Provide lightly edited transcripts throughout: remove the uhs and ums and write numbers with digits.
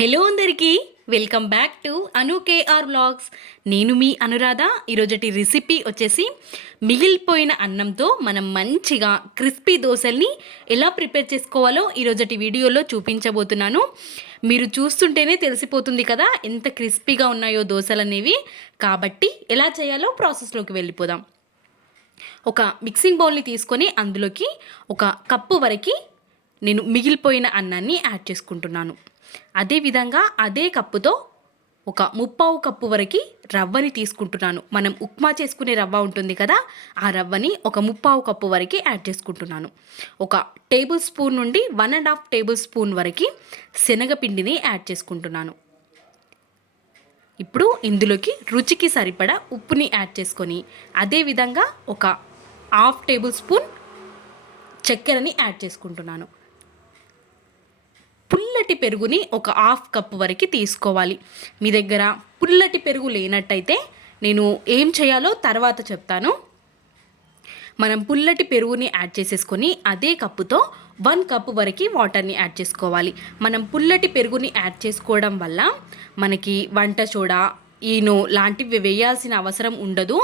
Hello అందరికీ welcome back to Anu KR vlogs. నేను మీ అనురాధ. ఈరోజటి రెసిపీ వచ్చేసి మిగిలిపోయిన అన్నంతో మనం మంచిగా క్రిస్పీ దోశల్ని ఎలా ప్రిపేర్ చేసుకోవాలో ఈరోజటి వీడియోలో చూపించబోతున్నాను. మీరు చూస్తుంటేనే తెలిసిపోతుంది కదా ఎంత క్రిస్పీగా ఉన్నాయో దోశలు అనేవి. కాబట్టి ఎలా చేయాలో ప్రాసెస్లోకి వెళ్ళిపోదాం. ఒక మిక్సింగ్ బౌల్ని తీసుకొని అందులోకి ఒక కప్పు వరకు నేను మిగిలిపోయిన అన్నాన్ని యాడ్ చేసుకుంటున్నాను. అదేవిధంగా అదే కప్పుతో ఒక ముప్పావు కప్పు వరకు రవ్వని తీసుకుంటున్నాను. మనం ఉప్మా చేసుకునే రవ్వ ఉంటుంది కదా, ఆ రవ్వని ఒక ముప్పావు కప్పు వరకు యాడ్ చేసుకుంటున్నాను. ఒక టేబుల్ స్పూన్ నుండి 1.5 టేబుల్ స్పూన్ వరకు శనగపిండిని యాడ్ చేసుకుంటున్నాను. ఇప్పుడు ఇందులోకి రుచికి సరిపడా ఉప్పుని యాడ్ చేసుకొని అదేవిధంగా ఒక 1/2 టేబుల్ స్పూన్ చక్కెరని యాడ్ చేసుకుంటున్నాను. పుల్లటి పెరుగుని ఒక 1/2 కప్పు వరకు తీసుకోవాలి. మీ దగ్గర పుల్లటి పెరుగు లేనట్టయితే నేను ఏం చేయాలో తర్వాత చెప్తాను. మనం పుల్లటి పెరుగుని యాడ్ చేసేసుకొని అదే కప్పుతో 1 కప్పు వరకు వాటర్ని యాడ్ చేసుకోవాలి. మనం పుల్లటి పెరుగుని యాడ్ చేసుకోవడం వల్ల మనకి వంట సోడా, ఈనో లాంటివి వేయాల్సిన అవసరం ఉండదు.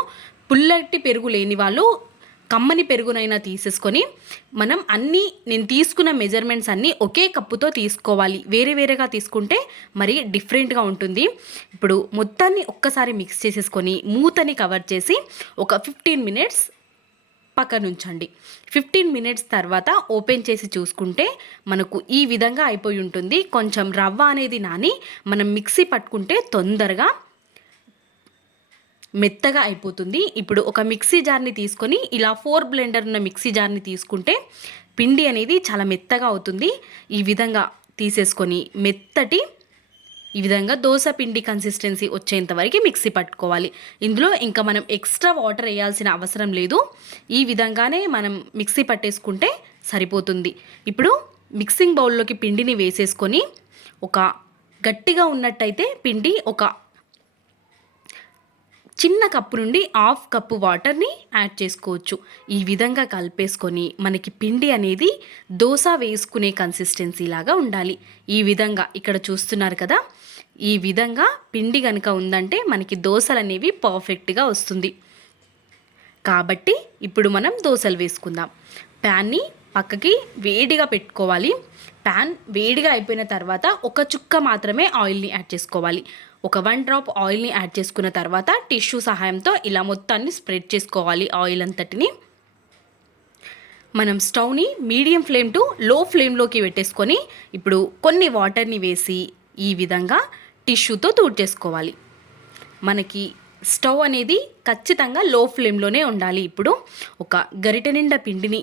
పుల్లటి పెరుగు లేని వాళ్ళు కమ్మని పెరుగునైనా తీసేసుకొని మనం నేను తీసుకున్న మెజర్మెంట్స్ అన్నీ ఒకే కప్పుతో తీసుకోవాలి. వేరే వేరేగా తీసుకుంటే మరి డిఫరెంట్గా ఉంటుంది. ఇప్పుడు మొత్తాన్ని ఒక్కసారి మిక్స్ చేసేసుకొని మూతని కవర్ చేసి ఒక 15 మినిట్స్ పక్కన ఉంచండి. 15 మినిట్స్ తర్వాత ఓపెన్ చేసి చూసుకుంటే మనకు ఈ విధంగా అయిపోయి ఉంటుంది. కొంచెం రవ్వ అనేది నాని మనం మిక్సీ పట్టుకుంటే తొందరగా మెత్తగా అయిపోతుంది. ఇప్పుడు ఒక మిక్సీ జార్ని తీసుకొని ఇలా 4 బ్లెండర్ ఉన్న మిక్సీ జార్ని తీసుకుంటే పిండి అనేది చాలా మెత్తగా అవుతుంది. ఈ విధంగా తీసేసుకొని ఈ విధంగా దోశ పిండి కన్సిస్టెన్సీ వచ్చేంత వరకు మిక్సీ పట్టుకోవాలి. ఇందులో ఇంకా మనం ఎక్స్ట్రా వాటర్ వేయాల్సిన అవసరం లేదు. ఈ విధంగానే మనం మిక్సీ పట్టేసుకుంటే సరిపోతుంది. ఇప్పుడు మిక్సింగ్ బౌల్లోకి పిండిని వేసేసుకొని ఒక గట్టిగా ఉన్నట్టయితే పిండి ఒక చిన్న కప్పు నుండి 1/2 కప్పు వాటర్ని యాడ్ చేసుకోవచ్చు. ఈ విధంగా కలిపేసుకొని మనకి పిండి అనేది దోశ వేసుకునే కన్సిస్టెన్సీ లాగా ఉండాలి. ఈ విధంగా ఇక్కడ చూస్తున్నారు కదా, ఈ విధంగా పిండి కనుక ఉందంటే మనకి దోశలు అనేవి పర్ఫెక్ట్గా వస్తుంది. కాబట్టి ఇప్పుడు మనం దోశలు వేసుకుందాం. ప్యాన్ని పక్కకి వేడిగా పెట్టుకోవాలి. ప్యాన్ వేడిగా అయిపోయిన తర్వాత ఒక చుక్క మాత్రమే ఆయిల్ని యాడ్ చేసుకోవాలి. ఒక 1 డ్రాప్ ఆయిల్ని యాడ్ చేసుకున్న తర్వాత టిష్యూ సహాయంతో ఇలా మొత్తాన్ని స్ప్రెడ్ చేసుకోవాలి ఆయిల్ అంతటిని. మనం స్టవ్ని మీడియం ఫ్లేమ్ టు లో ఫ్లేమ్లోకి పెట్టేసుకొని ఇప్పుడు కొన్ని వాటర్ని వేసి ఈ విధంగా టిష్యూతో తుడిచేసుకోవాలి. మనకి స్టవ్ అనేది ఖచ్చితంగా లో ఫ్లేమ్లోనే ఉండాలి. ఇప్పుడు ఒక గరిటె నిండా పిండిని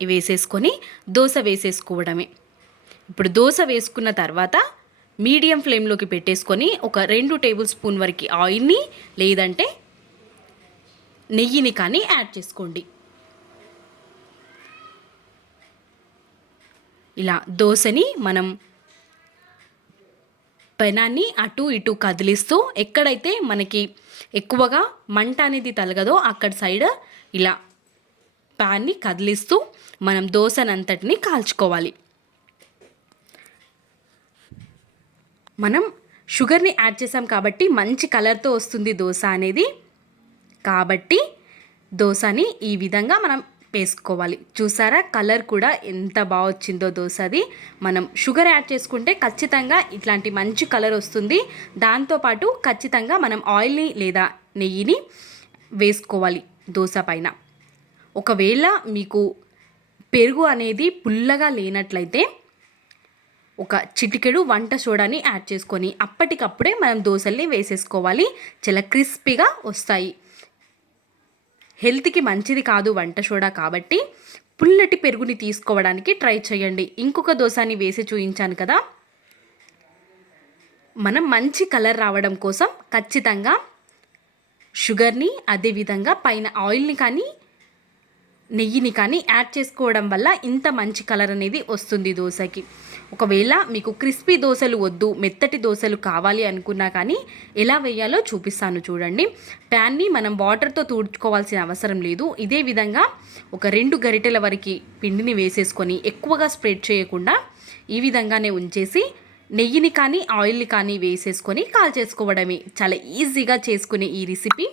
వేసేసుకొని దోశ వేసేసుకోవడమే. ఇప్పుడు దోశ వేసుకున్న తర్వాత మీడియం ఫ్లేమ్లోకి పెట్టేసుకొని ఒక 2 టేబుల్ స్పూన్ వరకు ఆయిల్ని లేదంటే నెయ్యిని కానీ యాడ్ చేసుకోండి. ఇలా దోశని మనం పెనాన్ని అటు ఇటు కదిలిస్తూ ఎక్కడైతే మనకి ఎక్కువగా మంట అనేది తలగదో అక్కడ సైడ్ ఇలా ప్యాన్ని కదిలిస్తూ మనం దోశనంతటిని కాల్చుకోవాలి. మనం షుగర్ని యాడ్ చేసాం కాబట్టి మంచి కలర్తో వస్తుంది దోశ అనేది. కాబట్టి దోశని ఈ విధంగా మనం వేసుకోవాలి. చూసారా కలర్ కూడా ఎంత బాగా వచ్చిందో దోశది. మనం షుగర్ యాడ్ చేసుకుంటే ఖచ్చితంగా ఇట్లాంటి మంచి కలర్ వస్తుంది. దాంతోపాటు ఖచ్చితంగా మనం ఆయిల్ని లేదా నెయ్యిని వేసుకోవాలి దోశ పైన. ఒకవేళ మీకు పెరుగు అనేది పుల్లగా లేనట్లయితే ఒక చిటికెడు వంట సోడాని యాడ్ చేసుకొని అప్పటికప్పుడే మనం దోశల్ని వేసేసుకోవాలి. చాలా క్రిస్పీగా వస్తాయి. హెల్త్కి మంచిది కాదు వంట సోడా, కాబట్టి పుల్లటి పెరుగుని తీసుకోవడానికి ట్రై చేయండి. ఇంకొక దోశని వేసి చూపించాను కదా, మనం మంచి కలర్ రావడం కోసం ఖచ్చితంగా షుగర్ని అదేవిధంగా పైన ఆయిల్ని కానీ నెయ్యిని కానీ యాడ్ చేసుకోవడం వల్ల ఇంత మంచి కలర్ అనేది వస్తుంది దోశకి. ఒకవేళ మీకు క్రిస్పీ దోశలు వద్దు, మెత్తటి దోశలు కావాలి అనుకున్నా కానీ ఎలా వేయాలో చూపిస్తాను చూడండి. ప్యాన్ని మనం వాటర్తో తుడుచుకోవాల్సిన అవసరం లేదు. ఇదే విధంగా ఒక 2 గరిటెల వరకు పిండిని వేసేసుకొని ఎక్కువగా స్ప్రెడ్ చేయకుండా ఈ విధంగానే ఉంచేసి నెయ్యిని కానీ ఆయిల్ని కానీ వేసేసుకొని కాల్చేసుకోవడమే. చాలా ఈజీగా చేసుకునే ఈ రెసిపీ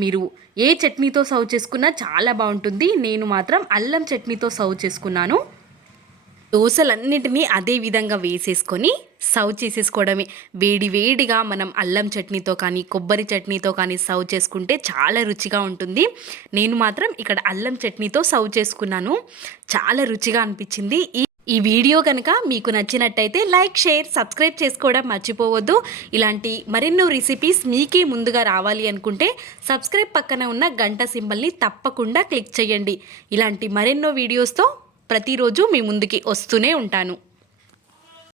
మీరు ఏ చట్నీతో సర్వ్ చేసుకున్నా చాలా బాగుంటుంది. నేను మాత్రం అల్లం చట్నీతో సర్వ్ చేసుకున్నాను. దోసలన్నిటినీ అదే విధంగా వేసేసుకొని సర్వ్ చేసేసుకోవడమే. వేడి వేడిగా మనం అల్లం చట్నీతో కానీ కొబ్బరి చట్నీతో కానీ సర్వ్ చేసుకుంటే చాలా రుచిగా ఉంటుంది. నేను మాత్రం ఇక్కడ అల్లం చట్నీతో సర్వ్ చేసుకున్నాను. చాలా రుచిగా అనిపించింది. ఈ వీడియో కనుక మీకు నచ్చినట్టయితే లైక్, షేర్, సబ్స్క్రైబ్ చేసుకోవడం మర్చిపోవద్దు. ఇలాంటి మరెన్నో రెసిపీస్ మీకే ముందుగా రావాలి అనుకుంటే సబ్స్క్రైబ్ పక్కన ఉన్న గంట సింబల్ని తప్పకుండా క్లిక్ చేయండి. ఇలాంటి మరెన్నో వీడియోస్తో ప్రతిరోజు మీ ముందుకి వస్తూనే ఉంటాను.